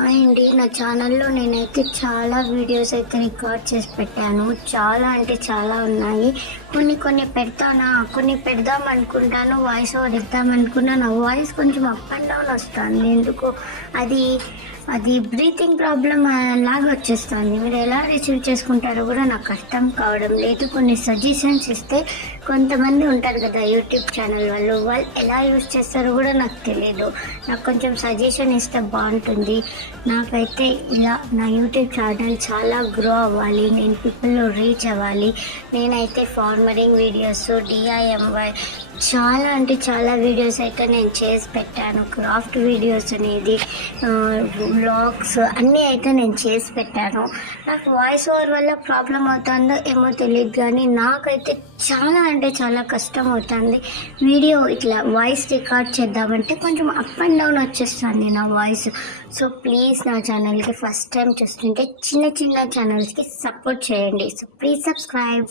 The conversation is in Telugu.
హాయ్ అండి. నా ఛానల్లో నేనైతే చాలా వీడియోస్ అయితే రికార్డ్ చేసి పెట్టాను. చాలా అంటే చాలా ఉన్నాయి. కొన్ని కొన్ని పెడదాం అనుకుంటాను, వాయిస్ ఓవర్ ఇద్దాం అనుకున్నా నా వాయిస్ కొంచెం అప్ అండ్ డౌన్ వస్తుంది. ఎందుకో అది బ్రీతింగ్ ప్రాబ్లం లాగా వచ్చేస్తుంది. మీరు ఎలా రిసీవ్ చేసుకుంటారో కూడా నాకు అర్థం కావడం లేదు. కొన్ని సజెషన్స్ ఇస్తే కొంతమంది ఉంటారు కదా యూట్యూబ్ ఛానల్ వాళ్ళు ఎలా యూజ్ చేస్తారో కూడా నాకు తెలియదు. నాకు కొంచెం సజెషన్ ఇస్తే బాగుంటుంది. నాకైతే ఇలా నా యూట్యూబ్ ఛానల్ చాలా గ్రో అవ్వాలి, నేను పీపుల్లో రీచ్ అవ్వాలి. నేనైతే ఫార్మరింగ్ వీడియోస్, డిఐఎంవై చాలా అంటే చాలా వీడియోస్ అయితే నేను చేసి పెట్టాను. క్రాఫ్ట్ వీడియోస్ అనేది, వ్లాగ్స్ అన్నీ అయితే నేను చేసి పెట్టాను. నాకు వాయిస్ ఓవర్ వల్ల ప్రాబ్లం అవుతుందో ఏమో తెలియదు, కానీ నాకైతే చాలా అంటే చాలా కష్టం అవుతుంది. వీడియో ఇట్లా వాయిస్ రికార్డ్ చేద్దామంటే కొంచెం అప్ అండ్ డౌన్ వచ్చేస్తుంది నా వాయిస్. సో ప్లీజ్ నా ఛానల్కి ఫస్ట్ టైం చూస్తుంటే చిన్న ఛానల్స్కి సపోర్ట్ చేయండి. So please subscribe.